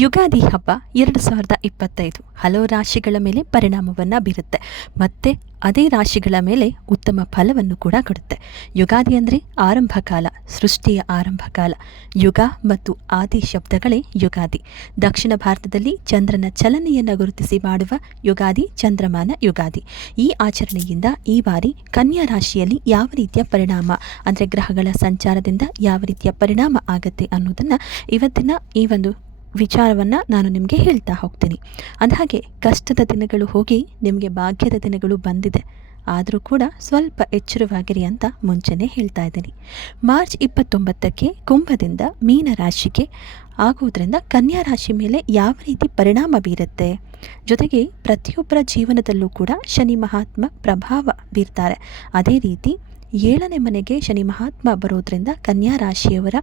ಯುಗಾದಿ ಹಬ್ಬ ಎರಡು ಸಾವಿರದ ಇಪ್ಪತ್ತೈದು. ಹಲವು ರಾಶಿಗಳ ಮೇಲೆ ಪರಿಣಾಮವನ್ನು ಬೀರುತ್ತೆ. ಮತ್ತು ಅದೇ ರಾಶಿಗಳ ಮೇಲೆ ಉತ್ತಮ ಫಲವನ್ನು ಕೂಡ ಕೊಡುತ್ತೆ. ಯುಗಾದಿ ಅಂದರೆ ಆರಂಭ ಕಾಲ ಸೃಷ್ಟಿಯ ಆರಂಭ ಕಾಲ ಯುಗ ಮತ್ತು ಆದಿ ಶಬ್ದಗಳೇ ಯುಗಾದಿ. ದಕ್ಷಿಣ ಭಾರತದಲ್ಲಿ ಚಂದ್ರನ ಚಲನೆಯನ್ನು ಗುರುತಿಸಿ ಮಾಡುವ ಯುಗಾದಿ, ಚಂದ್ರಮಾನ ಯುಗಾದಿ. ಈ ಆಚರಣೆಯಿಂದ ಈ ಬಾರಿ ಕನ್ಯಾ ರಾಶಿಯಲ್ಲಿ ಯಾವ ರೀತಿಯ ಪರಿಣಾಮ, ಅಂದರೆ ಗ್ರಹಗಳ ಸಂಚಾರದಿಂದ ಯಾವ ರೀತಿಯ ಪರಿಣಾಮ ಆಗುತ್ತೆ ಅನ್ನೋದನ್ನು ಇವತ್ತಿನ ಈ ಒಂದು ವಿಚಾರವನ್ನು ನಾನು ನಿಮಗೆ ಹೇಳ್ತಾ ಹೋಗ್ತೀನಿ. ಅಂದಹಾಗೆ ಕಷ್ಟದ ದಿನಗಳು ಹೋಗಿ ನಿಮಗೆ ಭಾಗ್ಯದ ದಿನಗಳು ಬಂದಿದೆ. ಆದರೂ ಕೂಡ ಸ್ವಲ್ಪ ಎಚ್ಚರವಾಗಿರಿ ಅಂತ ಮುಂಚೆನೇ ಹೇಳ್ತಾ ಇದ್ದೀನಿ. ಮಾರ್ಚ್ ಇಪ್ಪತ್ತೊಂಬತ್ತಕ್ಕೆ ಕುಂಭದಿಂದ ಮೀನ ರಾಶಿಗೆ ಆಗುವುದರಿಂದ ಕನ್ಯಾ ರಾಶಿ ಮೇಲೆ ಯಾವ ರೀತಿ ಪರಿಣಾಮ ಬೀರುತ್ತೆ? ಜೊತೆಗೆ ಪ್ರತಿಯೊಬ್ಬರ ಜೀವನದಲ್ಲೂ ಕೂಡ ಶನಿ ಮಹಾತ್ಮ ಪ್ರಭಾವ ಬೀರ್ತಾರೆ. ಅದೇ ರೀತಿ ಏಳನೇ ಮನೆಗೆ ಶನಿ ಮಹಾತ್ಮ ಬರೋದ್ರಿಂದ ಕನ್ಯಾ ರಾಶಿಯವರ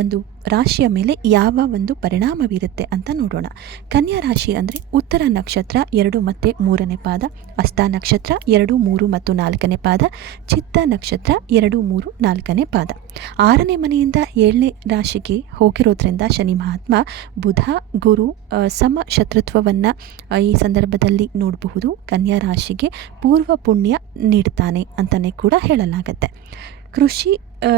ಒಂದು ರಾಶಿಯ ಮೇಲೆ ಯಾವ ಒಂದು ಪರಿಣಾಮ ಬೀರುತ್ತೆ ಅಂತ ನೋಡೋಣ. ಕನ್ಯಾ ರಾಶಿ ಅಂದರೆ ಉತ್ತರ ನಕ್ಷತ್ರ ಎರಡು ಮತ್ತು ಮೂರನೇ ಪಾದ ಹಸ್ತ ನಕ್ಷತ್ರ ಎರಡು ಮೂರು ಮತ್ತು ನಾಲ್ಕನೇ ಪಾದ, ಚಿತ್ತ ನಕ್ಷತ್ರ ಎರಡು ಮೂರು ನಾಲ್ಕನೇ ಪಾದ. ಆರನೇ ಮನೆಯಿಂದ ಏಳನೇ ರಾಶಿಗೆ ಹೋಗಿರೋದ್ರಿಂದ ಶನಿ ಮಹಾತ್ಮ ಬುಧ, ಗುರು ಸಮ ಶತ್ರುತ್ವವನ್ನು ಈ ಸಂದರ್ಭದಲ್ಲಿ ನೋಡಬಹುದು. ಕನ್ಯಾ ರಾಶಿಗೆ ಪೂರ್ವ ಪುಣ್ಯ ನೀಡ್ತಾನೆ ಅಂತಲೇ ಕೂಡ ಹೇಳಲಾಗತ್ತೆ. ಕೃಷಿ ಆ,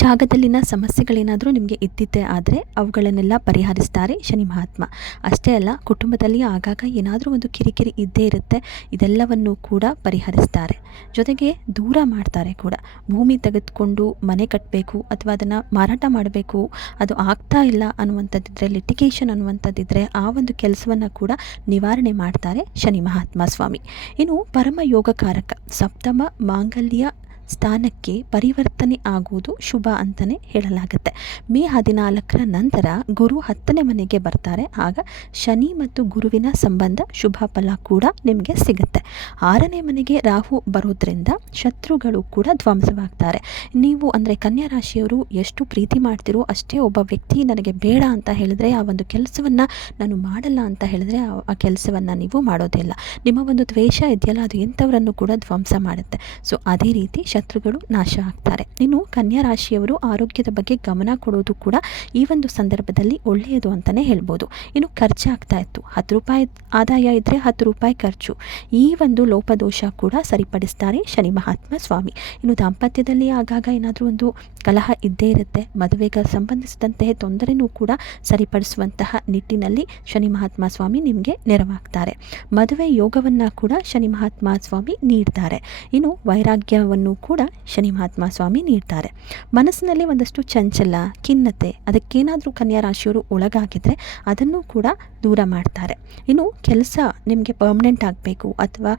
ಜಾಗದಲ್ಲಿನ ಸಮಸ್ಯೆಗಳೇನಾದರೂ ನಿಮಗೆ ಇದ್ದಿದ್ದೇ ಆದರೆ ಅವುಗಳನ್ನೆಲ್ಲ ಪರಿಹರಿಸ್ತಾರೆ ಶನಿ ಮಹಾತ್ಮ. ಅಷ್ಟೇ ಅಲ್ಲ, ಕುಟುಂಬದಲ್ಲಿ ಆಗಾಗ ಏನಾದರೂ ಒಂದು ಕಿರಿಕಿರಿ ಇದ್ದೇ ಇರುತ್ತೆ, ಇದೆಲ್ಲವನ್ನು ಕೂಡ ಪರಿಹರಿಸ್ತಾರೆ. ಜೊತೆಗೆ ದೂರ ಮಾಡ್ತಾರೆ ಕೂಡ. ಭೂಮಿ ತೆಗೆದುಕೊಂಡು ಮನೆ ಕಟ್ಟಬೇಕು ಅಥವಾ ಅದನ್ನು ಮಾರಾಟ ಮಾಡಬೇಕು, ಅದು ಆಗ್ತಾ ಇಲ್ಲ ಅನ್ನುವಂಥದ್ದಿದ್ರೆ ಲಿಟಿಗೇಷನ್ ಅನ್ನುವಂಥದ್ದಿದ್ರೆ ಆ ಒಂದು ಕೆಲಸವನ್ನು ಕೂಡ ನಿವಾರಣೆ ಮಾಡ್ತಾರೆ ಶನಿ ಮಹಾತ್ಮ ಸ್ವಾಮಿ. ಇನ್ನು ಪರಮ ಯೋಗಕಾರಕ ಸಪ್ತಮ ಮಾಂಗಲ್ಯ ಸ್ಥಾನಕ್ಕೆ ಪರಿವರ್ತನೆ ಆಗುವುದು ಶುಭ ಅಂತಲೇ ಹೇಳಲಾಗುತ್ತೆ. ಮೇ ಹದಿನಾಲ್ಕರ ನಂತರ ಗುರು ಹತ್ತನೇ ಮನೆಗೆ ಬರ್ತಾರೆ. ಆಗ ಶನಿ ಮತ್ತು ಗುರುವಿನ ಸಂಬಂಧ ಶುಭ ಫಲ ಕೂಡ ನಿಮಗೆ ಸಿಗುತ್ತೆ. ಆರನೇ ಮನೆಗೆ ರಾಹು ಬರೋದ್ರಿಂದ ಶತ್ರುಗಳು ಕೂಡ ಧ್ವಂಸವಾಗ್ತಾರೆ. ನೀವು ಅಂದರೆ ಕನ್ಯಾ ರಾಶಿಯವರು ಎಷ್ಟು ಪ್ರೀತಿ ಮಾಡ್ತಿರೋ ಅಷ್ಟೇ ಒಬ್ಬ ವ್ಯಕ್ತಿ ನನಗೆ ಬೇಡ ಅಂತ ಹೇಳಿದ್ರೆ ಆ ಒಂದು ಕೆಲಸವನ್ನು ನಾನು ಮಾಡಲ್ಲ ಅಂತ ಹೇಳಿದ್ರೆ ಆ- ಕೆಲಸವನ್ನು ನೀವು ಮಾಡೋದಿಲ್ಲ. ನಿಮ್ಮ ಒಂದು ದ್ವೇಷ ಇದೆಯಲ್ಲ, ಅದು ಎಂಥವರನ್ನು ಕೂಡ ಧ್ವಂಸ ಮಾಡುತ್ತೆ. ಸೊ ಅದೇ ರೀತಿ ಶತ್ರುಗಳು ನಾಶ ಆಗ್ತಾರೆ. ಇನ್ನು ಕನ್ಯಾ ರಾಶಿಯವರು ಆರೋಗ್ಯದ ಬಗ್ಗೆ ಗಮನ ಕೊಡೋದು ಕೂಡ ಈ ಒಂದು ಸಂದರ್ಭದಲ್ಲಿ ಒಳ್ಳೆಯದು ಅಂತಲೇ ಹೇಳ್ಬೋದು. ಇನ್ನು ಖರ್ಚಾಗ್ತಾ ಇತ್ತು. ಹತ್ತು ರೂಪಾಯಿ ಆದಾಯ ಇದ್ದರೆ ಹತ್ತು ರೂಪಾಯಿ ಖರ್ಚು. ಈ ಒಂದು ಲೋಪದೋಷ ಕೂಡ ಸರಿಪಡಿಸ್ತಾರೆ ಶನಿ ಮಹಾತ್ಮ ಸ್ವಾಮಿ. ಇನ್ನು ದಾಂಪತ್ಯದಲ್ಲಿ ಆಗಾಗ ಏನಾದರೂ ಒಂದು ಕಲಹ ಇದ್ದೇ ಇರುತ್ತೆ. ಮದುವೆಗೆ ಸಂಬಂಧಿಸಿದಂತೆ ತೊಂದರೆನೂ ಕೂಡ ಸರಿಪಡಿಸುವಂತಹ ನಿಟ್ಟಿನಲ್ಲಿ ಶನಿ ಮಹಾತ್ಮ ಸ್ವಾಮಿ ನಿಮಗೆ ನೆರವಾಗ್ತಾರೆ. ಮದುವೆ ಯೋಗವನ್ನು ಕೂಡ ಶನಿ ಮಹಾತ್ಮ ಸ್ವಾಮಿ ನೀಡ್ತಾರೆ. ಇನ್ನು ವೈರಾಗ್ಯವನ್ನು ಕೂಡ ಶನಿ ಮಹಾತ್ಮ ಸ್ವಾಮಿ ನೀಡ್ತಾರೆ. ಮನಸ್ಸಿನಲ್ಲಿ ಒಂದಷ್ಟು ಚಂಚಲ, ಖಿನ್ನತೆ, ಅದಕ್ಕೇನಾದರೂ ಕನ್ಯಾ ರಾಶಿಯವರು ಒಳಗಾಗಿದ್ದರೆ ಅದನ್ನು ಕೂಡ ದೂರ ಮಾಡ್ತಾರೆ. ಇನ್ನು ಕೆಲಸ ನಿಮಗೆ ಪರ್ಮನೆಂಟ್ ಆಗಬೇಕು ಅಥವಾ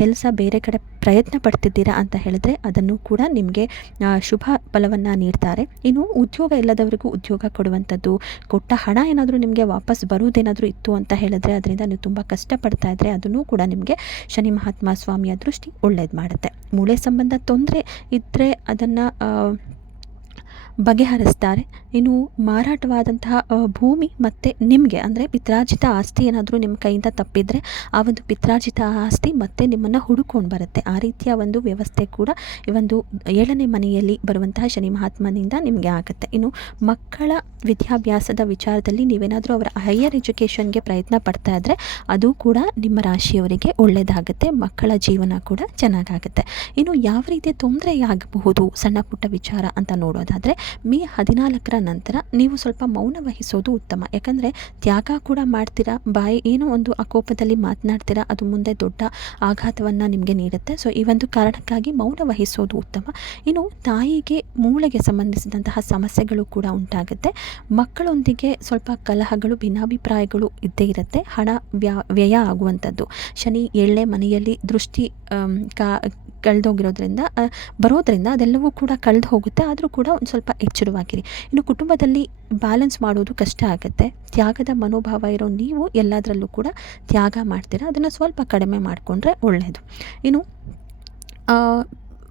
ಕೆಲಸ ಬೇರೆ ಕಡೆ ಪ್ರಯತ್ನ ಪಡ್ತಿದ್ದೀರಾ ಅಂತ ಹೇಳಿದ್ರೆ ಅದನ್ನು ಕೂಡ ನಿಮಗೆ ಶುಭ ಫಲವನ್ನು ನೀಡ್ತಾರೆ. ಇನ್ನು ಉದ್ಯೋಗ ಇಲ್ಲದವರಿಗೂ ಉದ್ಯೋಗ ಕೊಡುವಂಥದ್ದು, ಕೊಟ್ಟ ಹಣ ಏನಾದರೂ ನಿಮಗೆ ವಾಪಸ್ ಬರುವುದೇನಾದರೂ ಇತ್ತು ಅಂತ ಹೇಳಿದ್ರೆ ಅದರಿಂದ ನೀವು ತುಂಬ ಕಷ್ಟಪಡ್ತಾ ಇದ್ದರೆ ಅದನ್ನು ಕೂಡ ನಿಮಗೆ ಶನಿ ಮಹಾತ್ಮ ಸ್ವಾಮಿಯ ದೃಷ್ಟಿ ಒಳ್ಳೇದು ಮಾಡುತ್ತೆ. ಮೂಳೆ ಸಂಬಂಧ ತೊಂದರೆ ಇದ್ದರೆ ಅದನ್ನು ಬಗೆಹರಿಸ್ತಾರೆ. ಇನ್ನು ಮಾರಾಟವಾದಂತಹ ಭೂಮಿ ಮತ್ತು ನಿಮಗೆ, ಅಂದರೆ ಪಿತ್ರಾರ್ಜಿತ ಆಸ್ತಿ ಏನಾದರೂ ನಿಮ್ಮ ಕೈಯಿಂದ ತಪ್ಪಿದರೆ ಆ ಒಂದು ಪಿತ್ರಾರ್ಜಿತ ಆಸ್ತಿ ಮತ್ತೆ ನಿಮ್ಮನ್ನು ಹುಡುಕೊಂಡು ಬರುತ್ತೆ. ಆ ರೀತಿಯ ಒಂದು ವ್ಯವಸ್ಥೆ ಕೂಡ ಈ ಒಂದು ಏಳನೇ ಮನೆಯಲ್ಲಿ ಬರುವಂತಹ ಶನಿ ಮಹಾತ್ಮನಿಂದ ನಿಮಗೆ ಆಗುತ್ತೆ. ಇನ್ನು ಮಕ್ಕಳ ವಿದ್ಯಾಭ್ಯಾಸದ ವಿಚಾರದಲ್ಲಿ ನೀವೇನಾದರೂ ಅವರ ಹೈಯರ್ ಎಜುಕೇಷನ್ಗೆ ಪ್ರಯತ್ನ ಪಡ್ತಾ ಇದ್ದರೆ ಅದು ಕೂಡ ನಿಮ್ಮ ರಾಶಿಯವರಿಗೆ ಒಳ್ಳೆಯದಾಗುತ್ತೆ ಮಕ್ಕಳ ಜೀವನ ಕೂಡ ಚೆನ್ನಾಗಾಗುತ್ತೆ. ಇನ್ನು ಯಾವ ರೀತಿಯ ತೊಂದರೆ ಆಗಬಹುದು, ಸಣ್ಣ ಪುಟ್ಟ ವಿಚಾರ ಅಂತ ನೋಡೋದಾದರೆ, ಮೇ ಹದಿನಾಲ್ಕರ ನಂತರ ನೀವು ಸ್ವಲ್ಪ ಮೌನ ವಹಿಸೋದು ಉತ್ತಮ. ಯಾಕಂದರೆ ತ್ಯಾಗ ಕೂಡ ಮಾಡ್ತೀರಾ, ಬಾಯಿ ಏನೋ ಒಂದು ಅಕೋಪದಲ್ಲಿ ಮಾತನಾಡ್ತೀರಾ, ಅದು ಮುಂದೆ ದೊಡ್ಡ ಆಘಾತವನ್ನು ನಿಮಗೆ ನೀಡುತ್ತೆ. ಸೊ ಈ ಒಂದು ಕಾರಣಕ್ಕಾಗಿ ಮೌನ ವಹಿಸೋದು ಉತ್ತಮ. ಇನ್ನು ತಾಯಿಗೆ ಮೂಳೆಗೆ ಸಂಬಂಧಿಸಿದಂತಹ ಸಮಸ್ಯೆಗಳು ಕೂಡ ಉಂಟಾಗುತ್ತೆ. ಮಕ್ಕಳೊಂದಿಗೆ ಸ್ವಲ್ಪ ಕಲಹಗಳು, ಭಿನ್ನಾಭಿಪ್ರಾಯಗಳು ಇದ್ದೇ ಇರುತ್ತೆ. ಹಣ ವ್ಯಾ, ವ್ಯಯ ಆಗುವಂಥದ್ದು. ಶನಿ ಎಳ್ಳೆ ಮನೆಯಲ್ಲಿ ದೃಷ್ಟಿ ಕಾ, ಕಳೆದೋಗಿರೋದ್ರಿಂದ ಬರೋದ್ರಿಂದ ಅದೆಲ್ಲವೂ ಕೂಡ ಕಳೆದು ಹೋಗುತ್ತೆ. ಆದರೂ ಕೂಡ ಒಂದು ಸ್ವಲ್ಪ ಎಚ್ಚರವಾಗಿರಿ. ಇನ್ನು ಕುಟುಂಬದಲ್ಲಿ ಬ್ಯಾಲೆನ್ಸ್ ಮಾಡೋದು ಕಷ್ಟ ಆಗುತ್ತೆ. ತ್ಯಾಗದ ಮನೋಭಾವ ಇರೋ ನೀವು ಎಲ್ಲದರಲ್ಲೂ ಕೂಡ ತ್ಯಾಗ ಮಾಡ್ತೀರಾ. ಅದನ್ನು ಸ್ವಲ್ಪ ಕಡಿಮೆ ಮಾಡಿಕೊಂಡ್ರೆ ಒಳ್ಳೆಯದು ಇನ್ನು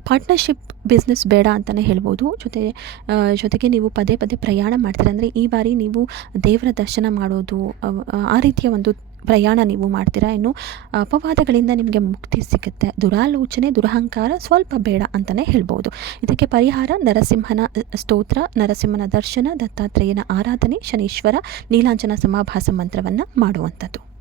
ಪಾರ್ಟ್ನರ್ಶಿಪ್ ಬಿಸ್ನೆಸ್ ಬೇಡ ಅಂತಲೇ ಹೇಳ್ಬೋದು. ಜೊತೆ ಜೊತೆಗೆ ನೀವು ಪದೇ ಪದೇ ಪ್ರಯಾಣ ಮಾಡ್ತೀರ. ಅಂದರೆ ಈ ಬಾರಿ ನೀವು ದೇವರ ದರ್ಶನ ಮಾಡೋದು ಆ ರೀತಿಯ ಒಂದು ಪ್ರಯಾಣ ನೀವು ಮಾಡ್ತೀರಾ ಇನ್ನು ಅಪವಾದಗಳಿಂದ ನಿಮಗೆ ಮುಕ್ತಿ ಸಿಗುತ್ತೆ. ದುರಾಲೋಚನೆ, ದುರಹಂಕಾರ ಸ್ವಲ್ಪ ಬೇಡ ಅಂತಲೇ ಹೇಳ್ಬೋದು. ಇದಕ್ಕೆ ಪರಿಹಾರ ನರಸಿಂಹನ ಸ್ತೋತ್ರ, ನರಸಿಂಹನ ದರ್ಶನ, ದತ್ತಾತ್ರೇಯನ ಆರಾಧನೆ, ಶನೀಶ್ವರ, ನೀಲಾಂಜನ ಸಮಾಭಾಸ ಮಂತ್ರವನ್ನು ಮಾಡುವಂಥದ್ದು.